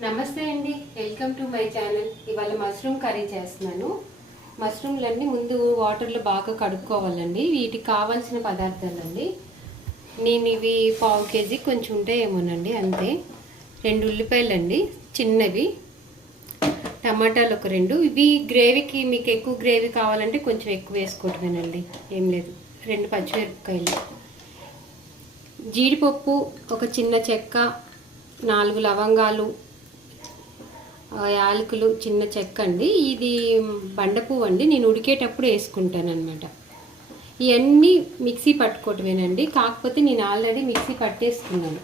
నమస్తే అండి. Welcome to my channel ఇవాళ మష్రూమ్ కర్రీ చేస్తున్నాను. మష్రూమ్లన్నీ ముందు వాటర్లో బాగా కడుక్కోవాలండి. వీటికి కావాల్సిన పదార్థాలండి. నేను ఇవి పావు కేజీ కొంచెం ఉంటాయేమోనండి అంతే. రెండు ఉల్లిపాయలండి చిన్నవి. టమాటాలు ఒక రెండు. ఇవి గ్రేవీకి మీకు ఎక్కువ గ్రేవీ కావాలంటే కొంచెం ఎక్కువ వేసుకోవటమేనండి. ఏం లేదు. రెండు పచ్చిమిరపకాయలు. జీడిపప్పు ఒక చిన్న చెక్క నాలుగు లవంగాలు యాలకులు చిన్న చెక్క అండి. ఇది బండపువ్వు అండి. నేను ఉడికేటప్పుడు వేసుకుంటాను అనమాట ఇవన్నీ మిక్సీ పట్టుకోవటమేనండి. కాకపోతే నేను ఆల్రెడీ మిక్సీ పట్టేసుకున్నాను.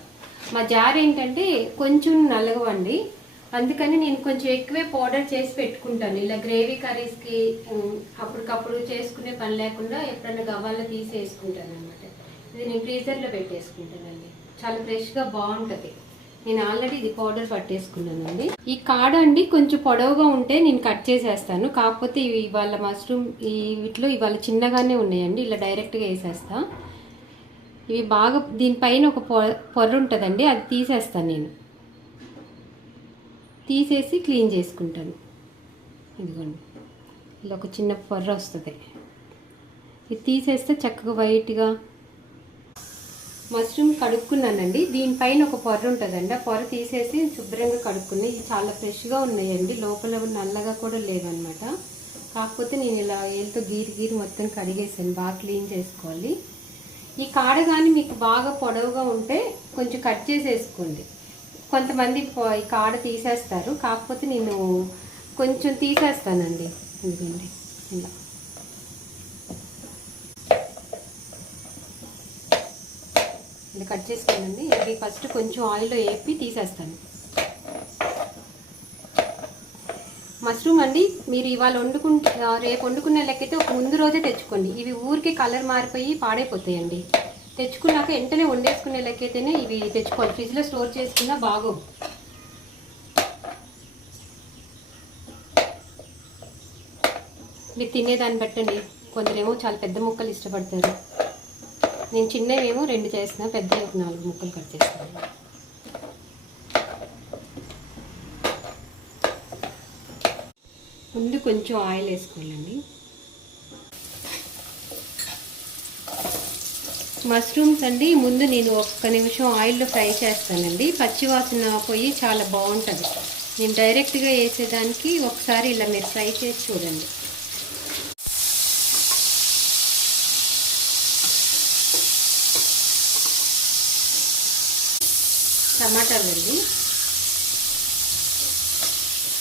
మా జార్ ఏంటంటే కొంచెం నలగవండి. అందుకని నేను కొంచెం ఎక్కువే పౌడర్ చేసి పెట్టుకుంటాను. ఇలా గ్రేవీ కర్రీస్కి అప్పటికప్పుడు చేసుకునే పని లేకుండా ఎప్పుడైనా గవ్వాలో తీసి వేసుకుంటాను అనమాట ఇది నేను ఫ్రీజర్లో పెట్టేసుకుంటానండి. చాలా ఫ్రెష్గా బాగుంటుంది. నేను ఆల్రెడీ ఇది పౌడర్ పట్టేసుకున్నానండి. ఈ కాడ అండి కొంచెం పొడవుగా ఉంటే నేను కట్ చేసేస్తాను. కాకపోతే ఇవి ఇవాళ మష్రూమ్ ఈ వీటిలో ఇవాళ చిన్నగానే ఉన్నాయండి. ఇలా డైరెక్ట్గా వేసేస్తా. ఇవి బాగా దీనిపైన ఒక పొ పొర్ర ఉంటుందండి. అది తీసేస్తాను నేను. తీసేసి క్లీన్ చేసుకుంటాను. ఇదిగోండి. ఇలా ఒక చిన్న పొర్ర వస్తుంది. ఇది తీసేస్తే చక్కగా వైట్గా మష్రూమ్ కడుక్కున్నానండి. దీనిపైన ఒక పొర ఉంటుందండి. ఆ పొర తీసేసి శుభ్రంగా కడుక్కున్నాయి ఇవి చాలా ఫ్రెష్గా ఉన్నాయండి. లోపల నల్లగా కూడా లేవన్నమాట. కాకపోతే నేను ఇలా ఏళ్ళతో గీరి గీరి మొత్తం కడిగేసాను బాగా క్లీన్ చేసుకోవాలి. ఈ కాడ కానీ మీకు బాగా పొడవుగా ఉంటే కొంచెం కట్ చేసేసుకోండి. కొంతమంది ఈ కాడ తీసేస్తారు. కాకపోతే నేను కొంచెం తీసేస్తానండి. ఇదిగోండి. ఇలా. కట్ చేసుకోనండి ఇది ఫస్ట్ కొంచెం ఆయిల్లో వేపి తీసేస్తాను. మష్రూమ్ అండి మీరు ఇవాళ వండుకుంటే రేపు వండుకునే లెక్కైతే ఒక ముందు రోజే తెచ్చుకోండి. ఇవి ఊరికే కలర్ మారిపోయి పాడైపోతాయండి. తెచ్చుకున్నాక వెంటనే వండేసుకునే లెక్కైతేనే ఇవి తెచ్చుకోవాలి. ఫ్రిడ్జ్లో స్టోర్ చేసుకున్నా బాగోవు. మీరు తినేదాన్ని బట్టండి. కొందరేమో చాలా పెద్ద ముక్కలు ఇష్టపడతారు. నేను చిన్నవేమో రెండు చేసిన పెద్ద ఒక నాలుగు ముక్కలు కట్ చేస్తాను ముందు కొంచెం ఆయిల్ వేసుకోవాలండి. మష్రూమ్స్ అండి ముందు నేను ఒక్క నిమిషం ఆయిల్లో ఫ్రై చేస్తానండి. పచ్చివాసన పోయి చాలా బాగుంటుంది. నేను డైరెక్ట్గా వేసేదానికి ఒకసారి ఇలా మీరు ఫ్రై చేసి చూడండి. టమాటాలు అండి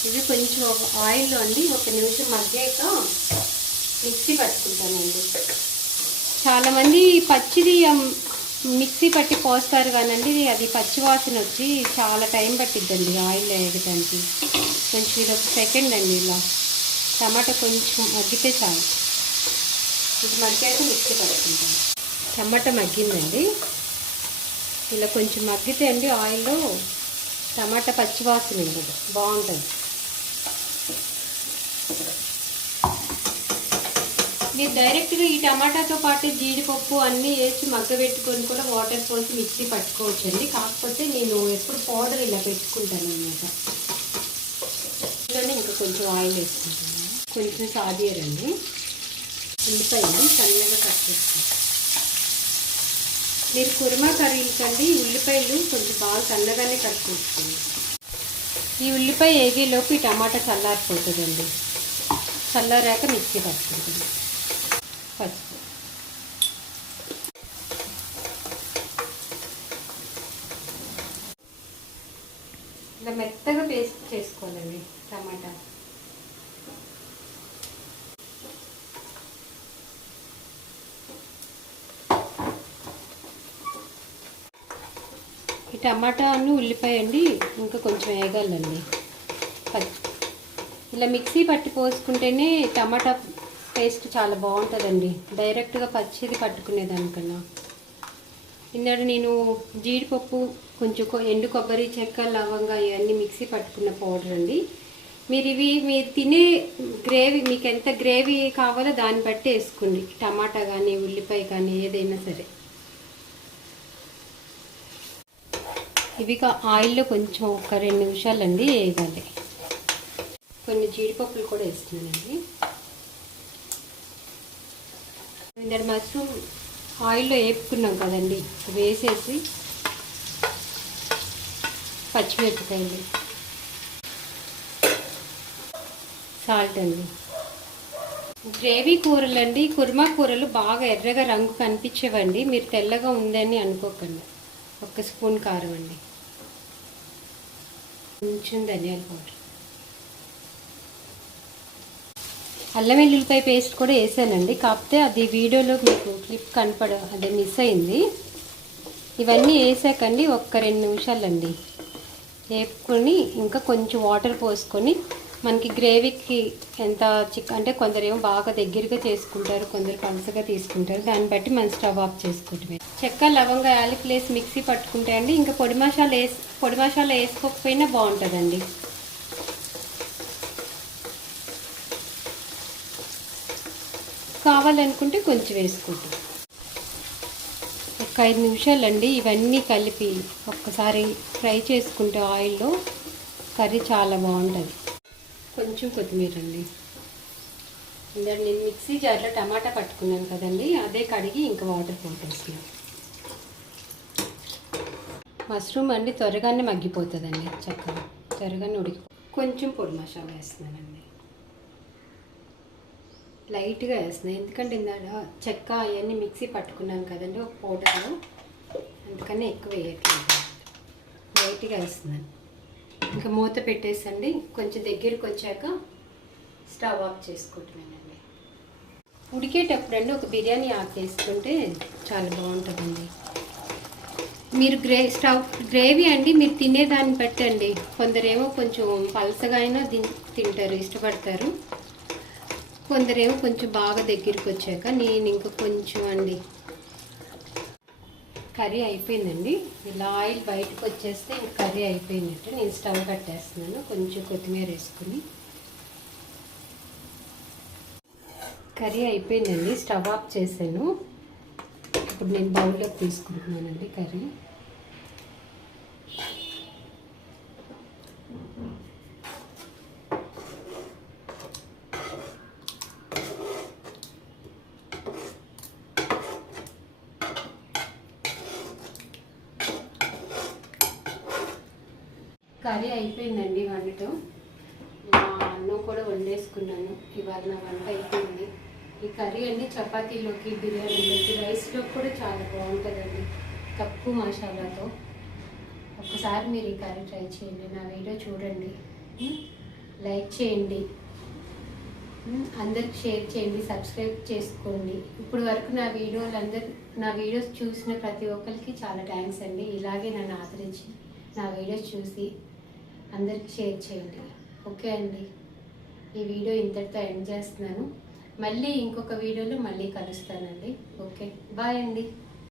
ఇవి కొంచెం ఆయిల్లో అండి ఒక నిమిషం మగ్గాక మిక్సీ పట్టుకుంటానండి. చాలామంది పచ్చిది మిక్సీ పట్టి పోస్తారు కానండి అది పచ్చి వాసన వచ్చి చాలా టైం పట్టిద్దండి ఆయిల్ వేయడానికి కొంచెం ఇది ఒక సెకండ్ అండి ఇలా. టమాటా కొంచెం మగ్గితే చాలు. ఇది మగ్గాక మిక్సీ పట్టుకుంటాను. టమాటా మగ్గిందండి. ఇలా కొంచెం మగ్గితే అండి ఆయిల్లో టమాటా పచ్చివాసన ఉండదు బాగుంటుంది. మీరు డైరెక్ట్గా ఈ టమాటాతో పాటు జీడిపప్పు అన్నీ వేసి మగ్గబెట్టుకొని కూడా వాటర్ పోసి మిక్సీ పట్టుకోవచ్చు అండి కాకపోతే నేను ఎప్పుడు పౌడర్ ఇలా పెట్టుకుంటాను అనమాట ఇందులోనే ఇంకా కొంచెం ఆయిల్ వేసుకుంటాను కొంచెం సాదియరండి ఉల్లిపాయలు సన్నగా కట్ చేసుకుంటాను మీరు కుర్మా కర్రీలకండి ఉల్లిపాయలు కొంచెం బాగా సన్నగానే కట్ చేసుకోండి ఈ ఉల్లిపాయ ఏగేలోపు ఈ టమాటా చల్లారిపోతుందండి. చల్లారాక మిక్సీ పట్టుకుంటుంది. పసుపు. ఇలా మెత్తగా పేస్ట్ చేసుకోవాలండి టమాటా. టమాటాను ఉల్లిపాయ అండి ఇంకా కొంచెం వేగాలండి. పచ్చి ఇలా మిక్సీ పట్టి పోసుకుంటేనే టమాటా పేస్ట్ చాలా బాగుంటుందండి. డైరెక్ట్గా పచ్చిది పట్టుకునేదానికన్నా ఇందాక నేను జీడిపప్పు కొంచెం కొ- ఎండు కొబ్బరి చెక్క లవంగా ఇవన్నీ మిక్సీ పట్టుకున్న పౌడర్ అండి. మీరు ఇవి మీరు తినే గ్రేవీ మీకు ఎంత గ్రేవీ కావాలో దాన్ని బట్టి వేసుకోండి. టమాటా కానీ ఉల్లిపాయ కానీ ఏదైనా సరే. ఇవి ఆయిల్లో కొంచెం ఒక రెండు నిమిషాలండి వేయాలి కొన్ని జీడిపప్పులు కూడా వేస్తున్నానండి. రెండు మష్రూమ్ ఆయిల్లో వేపుకున్నాం కదండి వేసేసి పచ్చిమిరపకాయలు సాల్ట్ అండి. గ్రేవీ కూరలు అండి కుర్మా కూరలు బాగా ఎర్రగా రంగు కనిపించేవండి మీరు తెల్లగా ఉందని అనుకోకండి. ఒక స్పూన్ కారం అండి. కొంచెం ధనియాల పౌడర్. అల్లం వెల్లుల్లిపాయ పేస్ట్ కూడా వేసానండి. కాకపోతే అది వీడియోలో మీకు క్లిప్ కనపడ అదే మిస్ అయింది. ఇవన్నీ వేసాకండి ఒక్క రెండు నిమిషాలండి. వేపుకొని ఇంకా కొంచెం వాటర్ పోసుకొని మనకి గ్రేవీకి ఎంత చిక్ అంటే కొందరేమో బాగా దగ్గరగా చేసుకుంటారు కొందరు పలసగా తీసుకుంటారు. దాన్ని బట్టి మనం స్టవ్ ఆఫ్ చేసుకుంటామే చెక్క లవంగ యాలకులు వేసి మిక్సీ పట్టుకుంటే అండి ఇంకా పొడి మసాలా వేసి పొడి మసాలా వేసుకోకపోయినా బాగుంటుందండి. కావాలనుకుంటే కొంచెం వేసుకుంటాం ఒక ఐదు నిమిషాలండి ఇవన్నీ కలిపి ఒక్కసారి ఫ్రై చేసుకుంటే ఆయిల్లో కర్రీ చాలా బాగుంటుంది. కొంచెం కొత్తిమీర అండి ఇందాక నేను మిక్సీ జార్లో టమాటా పట్టుకున్నాను కదండి అదే కడిగి ఇంకా వాటర్ పోటేస్తున్నాను మష్రూమ్ అండి త్వరగానే మగ్గిపోతుందండి చక్కగా త్వరగానే ఉడికి కొంచెం పొడి మసాలా వేస్తున్నానండి. లైట్గా వేస్తున్నాను ఎందుకంటే ఇందాక చెక్క అవన్నీ మిక్సీ పట్టుకున్నాను కదండి ఒక పౌడర్లో అందుకని ఎక్కువ వేయట్లేదు. లైట్గా వేస్తున్నాను. ఇంకా మూత పెట్టేసండి. కొంచెం దగ్గరికి వచ్చాక స్టవ్ ఆఫ్ చేసుకుంటున్నానండి. ఉడికేటప్పుడండి ఒక బిర్యానీ ఆఫ్ చేసుకుంటే చాలా బాగుంటుందండి. మీరు గ్రే స్టవ్ గ్రేవీ అండి మీరు తినేదాన్ని బట్టి అండి. కొందరేమో కొంచెం పలసగా అయినా తింటారు ఇష్టపడతారు. కొందరేమో కొంచెం బాగా దగ్గరికి వచ్చాక నేను ఇంకా కొంచెం అండి కర్రీ అయిపోయిందండి. ఇలా ఆయిల్ బయటకు వచ్చేస్తే ఇంక కర్రీ అయిపోయినట్టు నేను స్టవ్ కట్టేస్తున్నాను. కొంచెం కొత్తిమీర వేసుకుని. కర్రీ అయిపోయిందండి. స్టవ్ ఆఫ్ చేశాను. ఇప్పుడు నేను బౌల్లోకి తీసుకుంటున్నానండి కర్రీ. కర్రీ అయిపోయిందండి వండటం మా అన్నం కూడా వండేసుకున్నాను. ఇవాళ నా వంట అయిపోయింది. ఈ కర్రీ అండి చపాతీలోకి బిర్యానీలోకి రైస్లో కూడా చాలా బాగుంటుందండి. తక్కువ మసాలాతో ఒకసారి మీరు ఈ కర్రీ ట్రై చేయండి. నా వీడియో చూడండి. లైక్ చేయండి. అందరికి షేర్ చేయండి. సబ్స్క్రైబ్ చేసుకోండి. ఇప్పుడు వరకు నా వీడియోలు అందరు నా వీడియోస్ చూసిన ప్రతి ఒక్కరికి చాలా థ్యాంక్స్ అండి. ఇలాగే నన్ను ఆదరించి నా వీడియోస్ చూసి అందరికి షేర్ చేయండి. ఓకే అండి. ఈ వీడియో ఇంతటితో ఎండ్ చేస్తున్నాను. మళ్ళీ ఇంకొక వీడియోలో మళ్ళీ కలుస్తానండి. ఓకే. బాయ్ అండి.